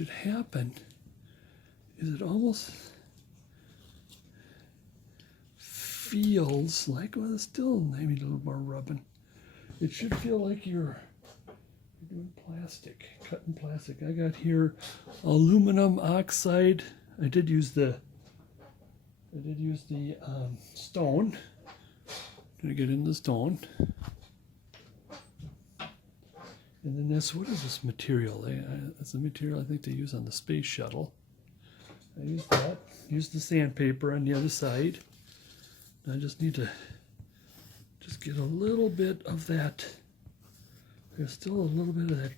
should happen is it almost feels like, well, it's still maybe a little more rubbing. It should feel like you're doing plastic, cutting plastic. I got here aluminum oxide. I did use the stone. Gonna get in the stone. And then this, what is this material? That's the material I think they use on the space shuttle. I used that. Used the sandpaper on the other side. I just need to just get a little bit of that. There's still a little bit of that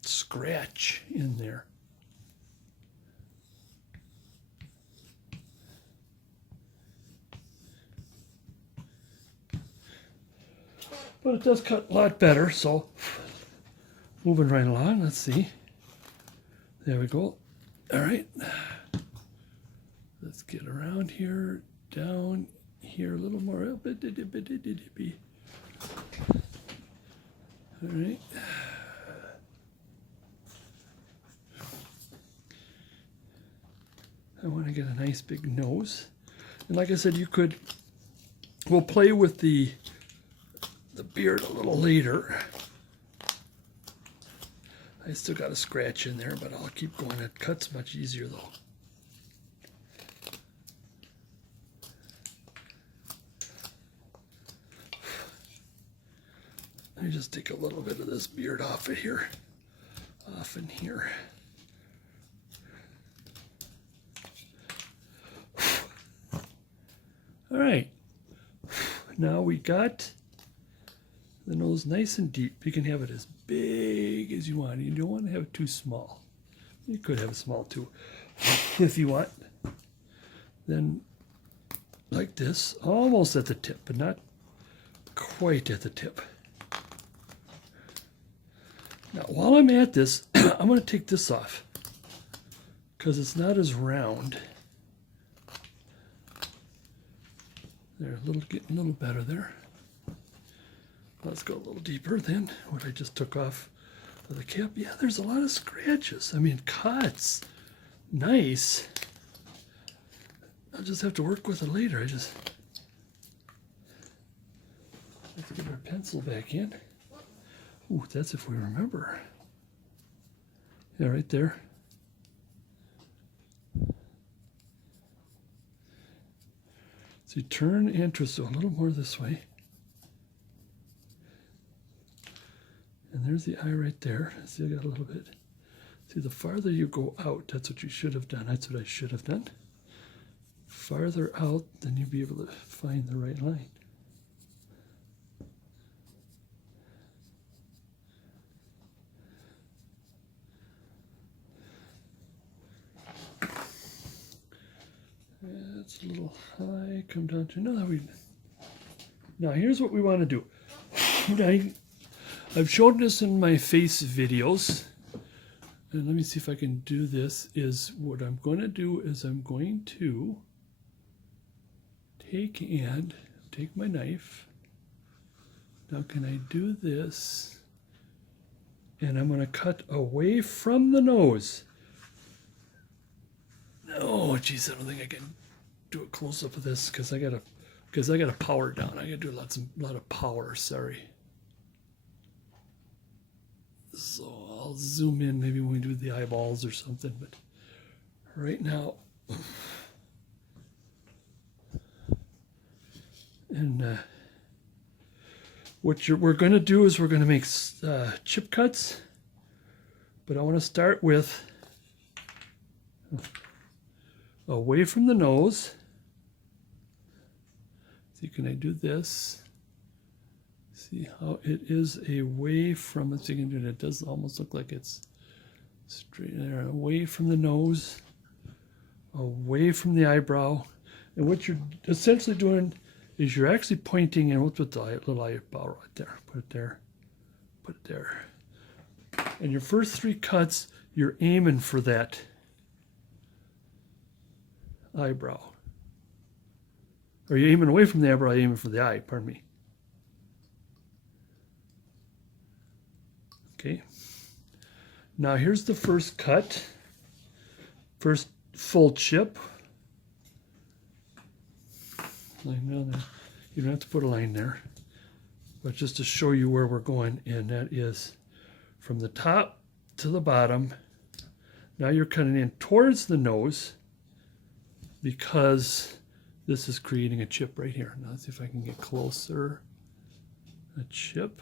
scratch in there. But it does cut a lot better, so moving right along, let's see. There we go. All right. Let's get around here, down here a little more. All right. I want to get a nice big nose. And like I said, we'll play with the beard a little later. I still got a scratch in there, but I'll keep going. It cuts much easier though. Let me just take a little bit of this beard off of here, off in here. All right, now we got the nose nice and deep. You can have it as big as you want. You don't want to have it too small. You could have it small too, if you want. Then like this, almost at the tip, but not quite at the tip. Now, while I'm at this, I'm going to take this off because it's not as round. There, getting a little better there. Let's go a little deeper than what I just took off of the cap. Yeah, there's a lot of scratches. I mean, cuts. Nice. I'll just have to work with it later. Let's get our pencil back in. Ooh, that's if we remember. Yeah, right there. So you turn and twist a little more this way. And there's the eye right there. See, I got a little bit. See, the farther you go out, that's what you should have done. That's what I should have done. Farther out, then you'll be able to find the right line. That's a little high. Come down to now here's what we want to do. I've shown this in my face videos, and let me see if I can do this. Is what I'm going to do is I'm going to take my knife. Now can I do this? And I'm going to cut away from the nose. Oh, geez, I don't think I can do a close up of this because I gotta power down. I gotta do a lot of power. Sorry. So I'll zoom in maybe when we do the eyeballs or something. But right now, and what we're going to do is we're going to make chip cuts. But I want to start with away from the nose. See, can I do this? See how it is away from it. So you can do it. It does almost look like it's straight there. Away from the nose, away from the eyebrow. And what you're essentially doing is you're actually pointing, and we'll put the little eyebrow right there. Put it there. Put it there. And your first three cuts, you're aiming for that eyebrow. Or you're aiming away from the eyebrow, aiming for the eye, pardon me. Okay. Now here's the first cut, first full chip. Line down there. You don't have to put a line there, but just to show you where we're going, and that is from the top to the bottom. Now you're cutting in towards the nose because this is creating a chip right here. Now let's see if I can get closer. A chip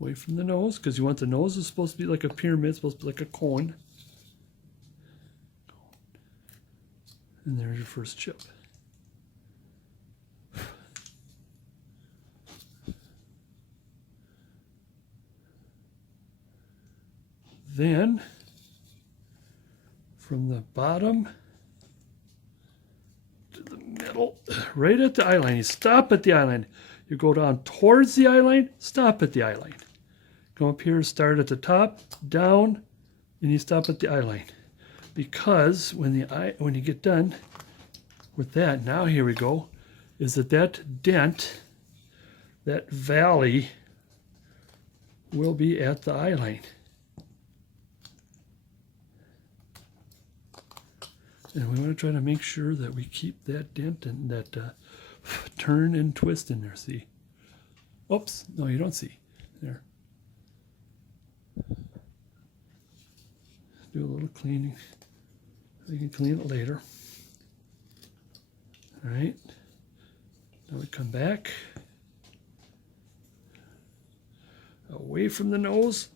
away from the nose, because you want the nose is supposed to be like a pyramid, it's supposed to be like a cone. And there's your first chip. Then, from the bottom to the middle, right at the eye line, you stop at the eye line. You go down towards the eye line, stop at the eye line. Come up here, start at the top, down, and you stop at the eye line. Because when you get done with that, now here we go, is that dent, that valley will be at the eye line. And we want to try to make sure that we keep that dent and that turn and twist in there. See? Oops. No, you don't see. There. Do a little cleaning. We can clean it later. All right. Now we come back. Away from the nose.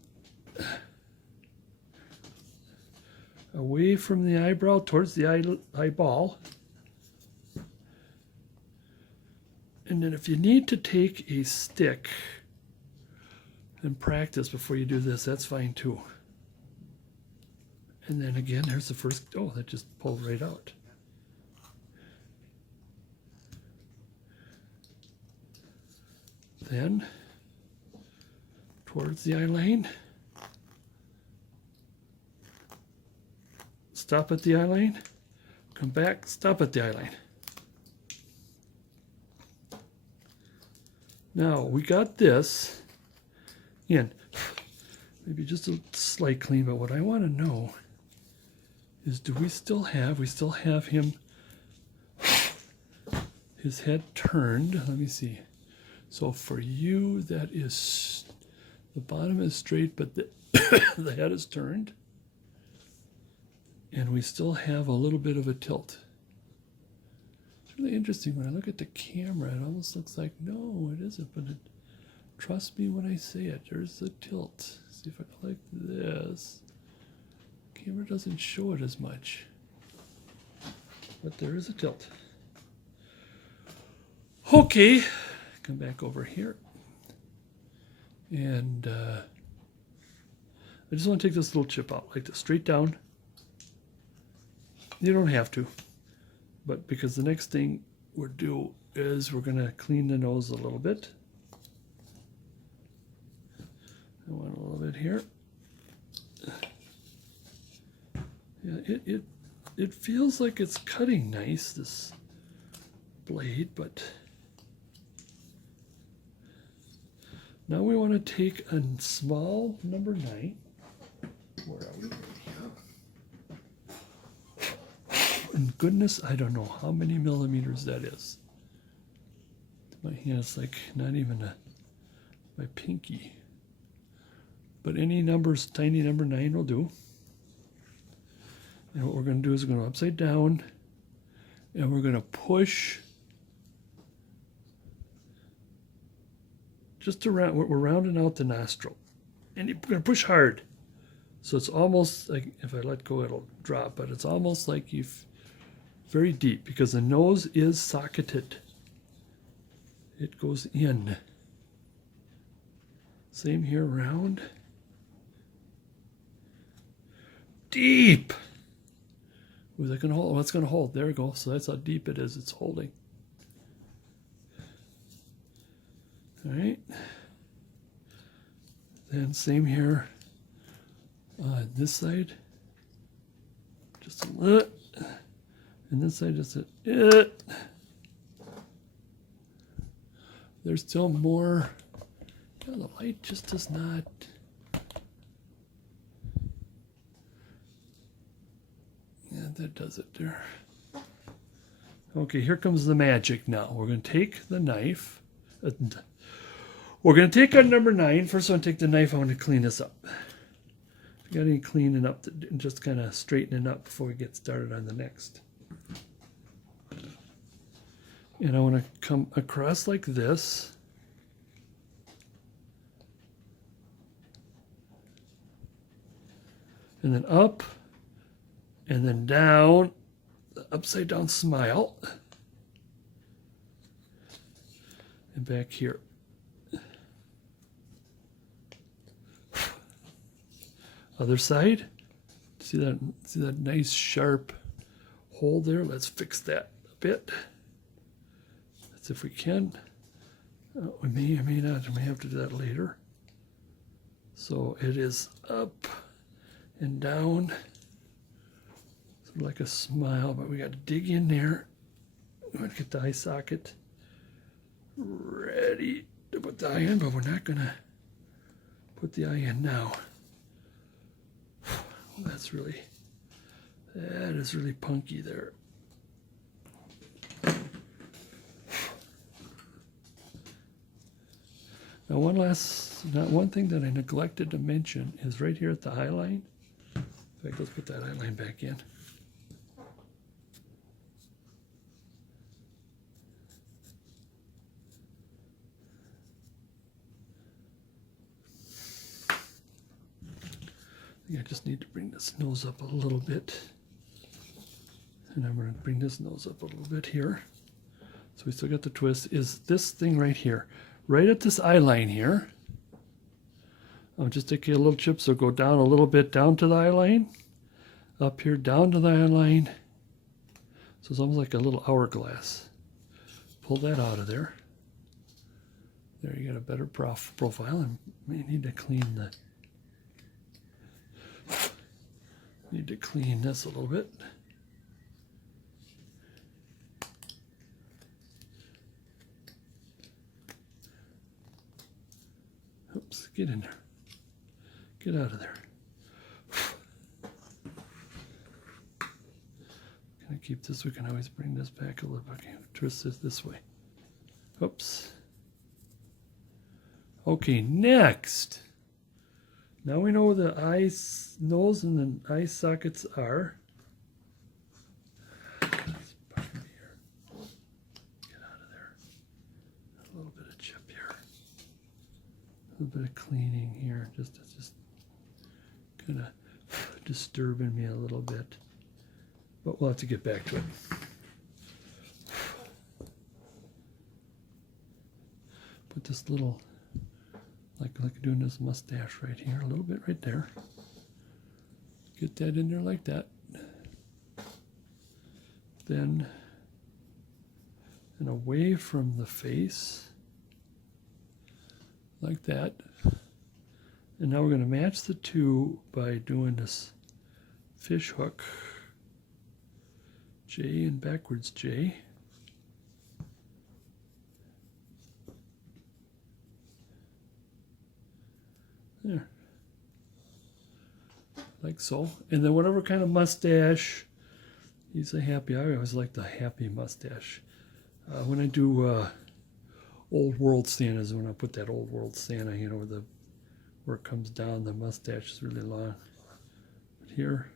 Away from the eyebrow towards the eyeball. And then if you need to take a stick and practice before you do this, that's fine too. And then again, there's the first, oh, that just pulled right out. Then, towards the eye line. Stop at the eye line, come back, stop at the eye line. Now we got this in, maybe just a slight clean, but what I want to know is we still have him, his head turned. Let me see. So for you, that is, the bottom is straight, but the, the head is turned. And we still have a little bit of a tilt. It's really interesting. When I look at the camera, it almost looks like, no, it isn't. But trust me when I say it, there's a tilt. See if I go like this. The camera doesn't show it as much. But there is a tilt. Okay, come back over here. And I just want to take this little chip out, like this, straight down. You don't have to, but because the next thing we'll do is we're going to clean the nose a little bit. I want a little bit here. Yeah, it feels like it's cutting nice, this blade, but now we want to take a small number 9. Where are we? And goodness, I don't know how many millimeters that is. My hand's like not even my pinky. But any numbers, tiny number 9 will do. And what we're going to do is we're going to upside down, and we're going to push just around. We're rounding out the nostril, and you're going to push hard. So it's almost like if I let go, it'll drop, but it's almost like you've very deep because the nose is socketed. It goes in. Same here, round. Deep. Who's that gonna hold? What's gonna hold? There we go. So that's how deep it is. It's holding. All right. Then same here. This side. Just a little. And this side just a There's still more. Yeah, the light just does not. that does it there. Okay, here comes the magic now. We're going to take the knife. We're going to take our number 9. First, I'm going to take the knife. I want to clean this up. If you got any cleaning up, just kind of straightening up before we get started on the next. And I want to come across like this. And then up, and then down, the upside down smile. And back here. Other side. See that nice sharp hole there? Let's fix that a bit. That's if we can. We may or may not. We may have to do that later. So it is up and down. Sort of like a smile, but we got to dig in there. We want to get the eye socket ready to put the eye in, but we're not going to put the eye in now. That is really punky there. Now one thing that I neglected to mention is right here at the eye line. In fact, let's put that eye line back in. I just need to bring this nose up a little bit. And I'm going to bring this nose up a little bit here. So we still got the twist. Is this thing right here. Right at this eye line here. I'll just take a little chip, so go down a little bit down to the eye line. Up here, down to the eye line. So it's almost like a little hourglass. Pull that out of there. There, you got a better profile. And you need to clean the... Need to clean this a little bit. Oops, get in there. Get out of there. Can I keep this? We can always bring this back a little bit. Okay, twist this way. Oops. Okay, next. Now we know where the nose and the eye sockets are. Get out of there. A little bit of chip here. A little bit of cleaning here. It's just kind of disturbing me a little bit. But we'll have to get back to it. Put this little... Like doing this mustache right here, a little bit right there. Get that in there like that. Then, and away from the face, like that. And now we're going to match the two by doing this fish hook, J and backwards J. There. Like so. And then whatever kind of mustache, he's a happy, I always like the happy mustache. When I do old world Santas, when I put that old world Santa, you know, where it comes down, the mustache is really long. But here,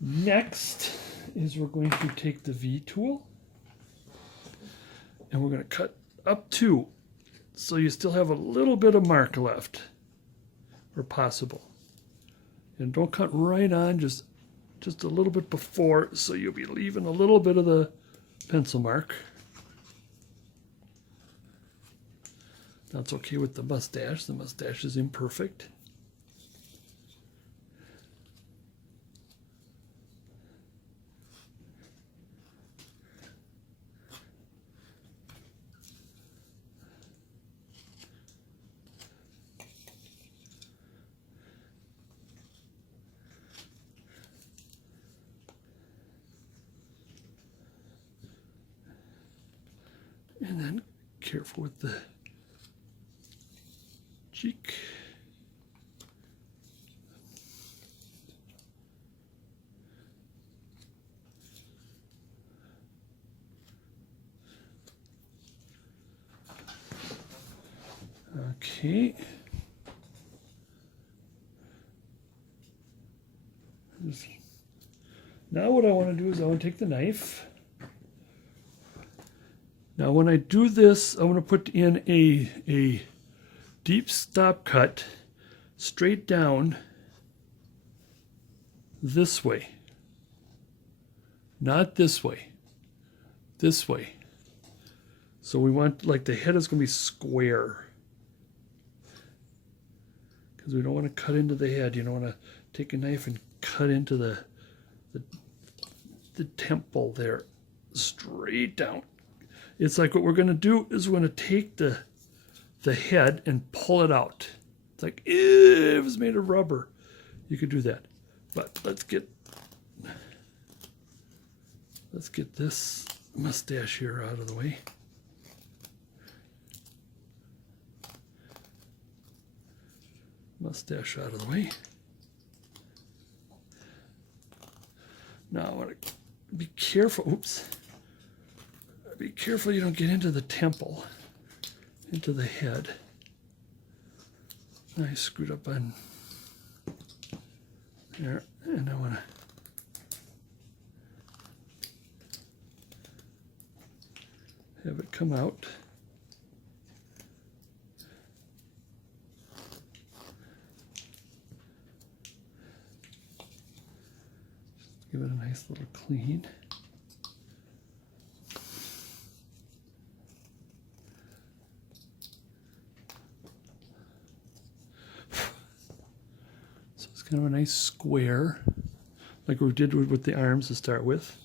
next is we're going to take the V tool and we're going to cut up 2 so you still have a little bit of mark left, or possible. And don't cut right on, just a little bit before, so you'll be leaving a little bit of the pencil mark. That's okay with the mustache. The mustache is imperfect. And then careful with the cheek. Okay. Now what I want to do is I want to take the knife. Now when I do this, I want to put in a deep stop cut straight down this way. Not this way. This way. So we want, like, the head is going to be square. Because we don't want to cut into the head. You don't want to take a knife and cut into the temple there. Straight down. It's like what we're going to do is we're going to take the head and pull it out. It's like, if it was made of rubber. You could do that. But let's get this mustache here out of the way. Mustache out of the way. Now I want to be careful. Oops. Be careful you don't get into the temple, into the head. I screwed up on there, and I want to have it come out. Just give it a nice little clean. So it's kind of a nice square, like we did with the arms to start with.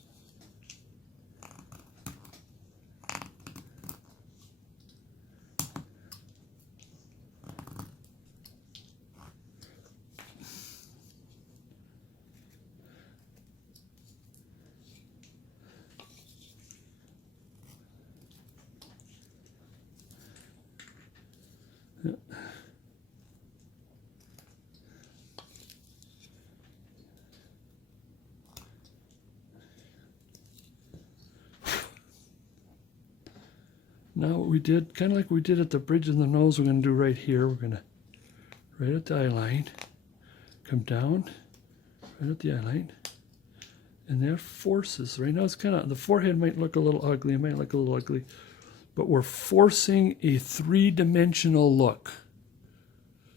Now what we did, kind of like we did at the bridge of the nose, we're going to do right here. We're going to, right at the eye line, come down, right at the eye line, and that forces, right now it's kind of, the forehead might look a little ugly, it might look a little ugly, but we're forcing a three-dimensional look.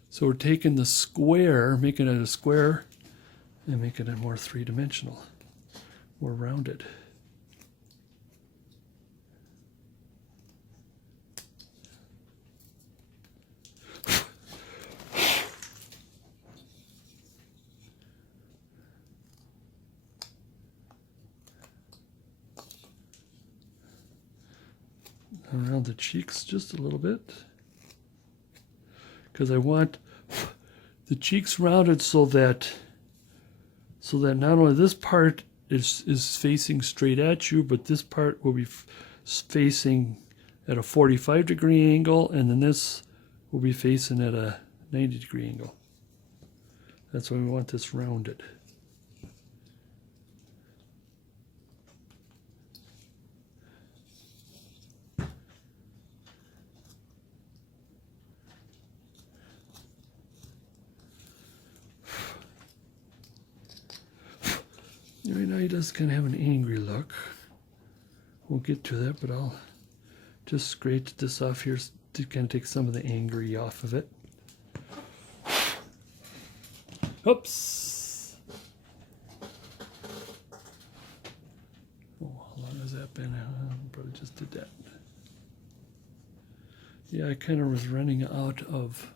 So we're taking the square, making it a square, and making it more three-dimensional, more rounded. Around the cheeks just a little bit, because I want the cheeks rounded so that not only this part is facing straight at you, but this part will be facing at a 45-degree angle, and then this will be facing at a 90-degree angle. That's why we want this rounded. Right now he does kind of have an angry look. We'll get to that, but I'll just scrape this off here to kind of take some of the angry off of it. Oops! Oh, how long has that been? I probably just did that. Yeah, I kind of was running out of